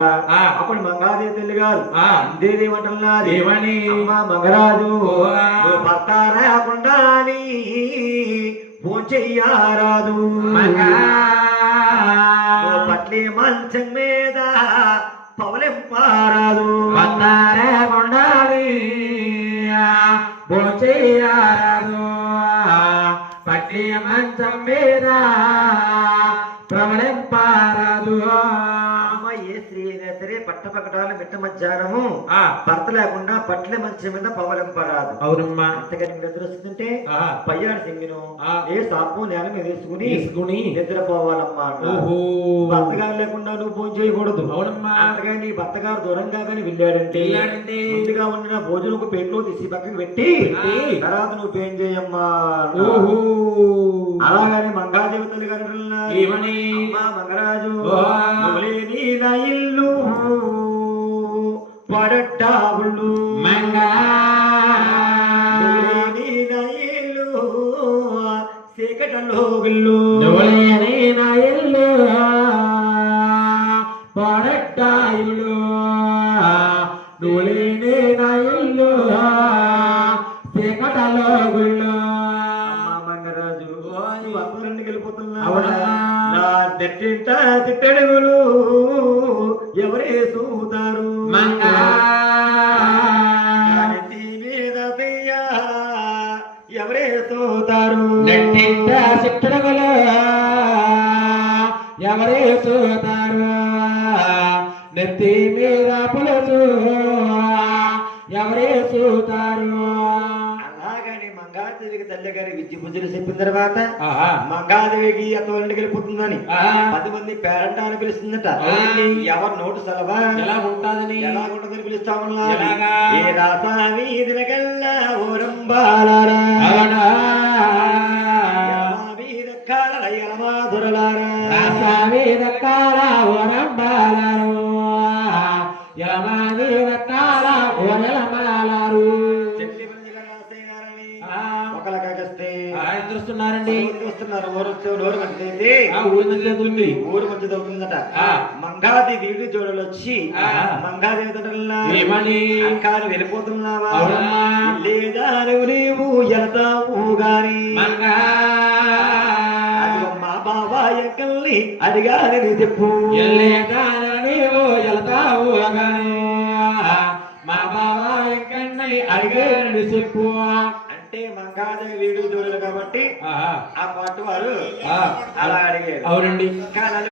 అప్పుడు మంగాదేవి తల్లి గారు దేదేమంటున్నారు ఏమని అమ్మ మంగరాజు భర్త రాకుండా ఫోన్ చెయ్యారాదు పట్లి మంచం మీద పవలింపారాదు భర్త రాకుండా ఫోన్ చెయ్యారాదు పట్లి మంచం మీద ప్రవళింపారాదు పట్టపకటాలు మిట్ట మధ్యాహ్నము భర్త లేకుండా పట్ల మంచం మీద పవలింపరాదు. అవునమ్మా. అంతగా నిద్ర వస్తుందంటే పయ్యాడు సింగిను ఏ సాపు నేల మీద వేసుకుని నిద్రపోవాలమ్మా. భర్తగారు లేకుండా నువ్వు ఫోన్ చేయకూడదు. అవునమ్మా. అంతగా నీ భర్తగారు దూరంగా కానీ వెళ్ళాడంటే ముందుగా ఉండిన భోజనకు పెట్లో తీసి పక్కకి పెట్టి తర్వాత నువ్వు పేం చేయమ్మా. అలాగని మంగాదేవి తల్లి గారు మంగరాజు నా ఇల్లు పడట్టావుళ్ళు ఇల్లు సేకటలో గుళ్ళు నా ఇల్లు పడట్టా ఇల్లు నువ్వులేని నా ఇల్లు సేకటలో గుళ్ళు. మంగరాజు అప్పులండి వెళ్ళిపోతున్నా నా తిట్టింట తిట్టడుగులు ఎవరే చూతారు ఎవరే చూతారు నెట్టింట చిట్టడుగులు ఎవరే చూతారు నెత్తి మీద పులుసు ఎవరే చూతారు. అలాగని మంగాదేవికి తల్లి గారి విద్య పూజలు చెప్పిన తర్వాత మంగాదేవికి అత్తవారింటికి వెళ్ళిపోతుందని 10 మంది పేరంటాన్ని పిలుస్తుందట. ఎవరు నోటు సెలవా ఎలా ఉంటుందని పిలుస్తామన్నారు. ఏ రాసా వీధిన కల్లా ఓరంబాలారా మాధురలారా రాసా వీధ కాల ఓరంబాలారు చూస్తున్నారండి చూస్తున్నారు. ఊరు మంచిది అవుతుందట. మంగాది వీడి జోడలు వచ్చి మంగాదేవి కాలు వెళ్ళిపోతున్నావా లేదా నీవు వెళ్తావు గాని మా బాబాయ్ కల్లి అడిగాని చెప్పు నీవు వెళ్తావు గాని మా బాబాయ్ కల్లి అడిగాని చెప్పు అంటే మంగాదేవి వీడు దూరలు కాబట్టి ఆ పాట వారు అలా అడిగారు. అవునండి.